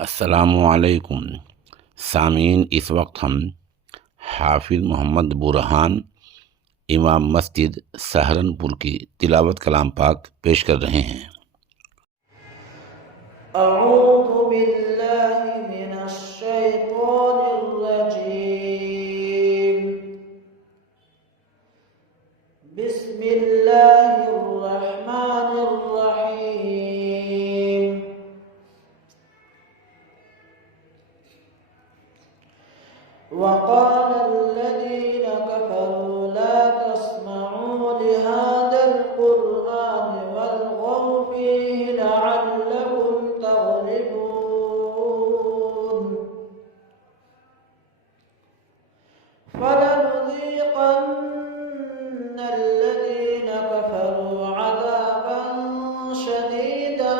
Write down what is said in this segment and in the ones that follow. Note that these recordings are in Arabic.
अस्सलामुअलैकुम सामीन, इस वक्त हम हाफिज़ मोहम्मद बुरहान इमाम मस्जिद सहारनपुर की तिलावत कलाम पाक पेश कर रहे हैं। अऊज़ु बिल्लाहि मिनश शैतानिर रजीम। बिस्मिल्लाहिर रहमानिर रहीम। वक़ाल अल्लज़ीन कफ़रू ला तस्मऊ लिहाज़ल क़ुरआन वल्ग़ौ फ़ीहि लअल्लकुम तग़लिबून। फलनुज़ीक़न्न الذين كفروا عذابا شديدا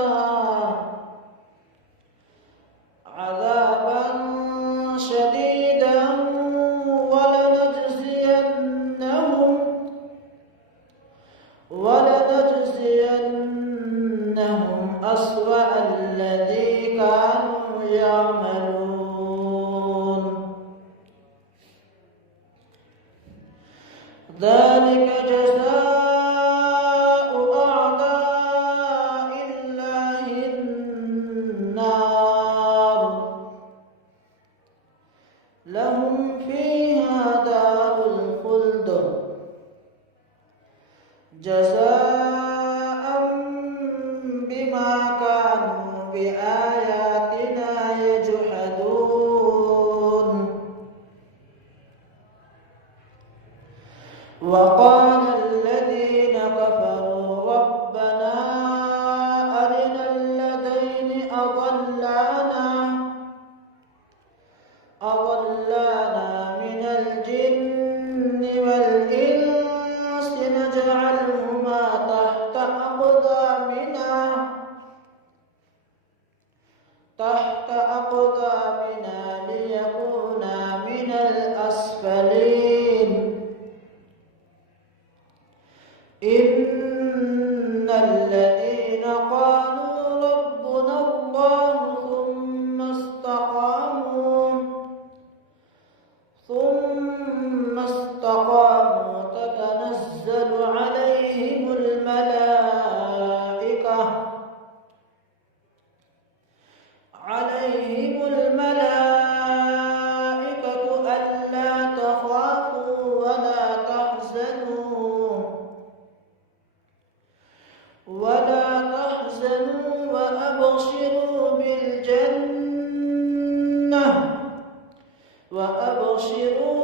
ولنجزينهم أسوأ الذي كانوا يعملون. ذلك جزاء أعداء الله النار لهم فيها دار الخلد جزاء بما كانوا بآياتنا يجحدون. وقال الذين كفروا ربنا أرنا الذين أضلانا من الجن والإنس نجعلهما تحت أقدامنا ليكونا من الأسفلين. إن الذين قالوا ربنا الله ثم استقاموا تتنزل عليهم الملائكة ألا تخافوا ولا تحزنوا وأبشروا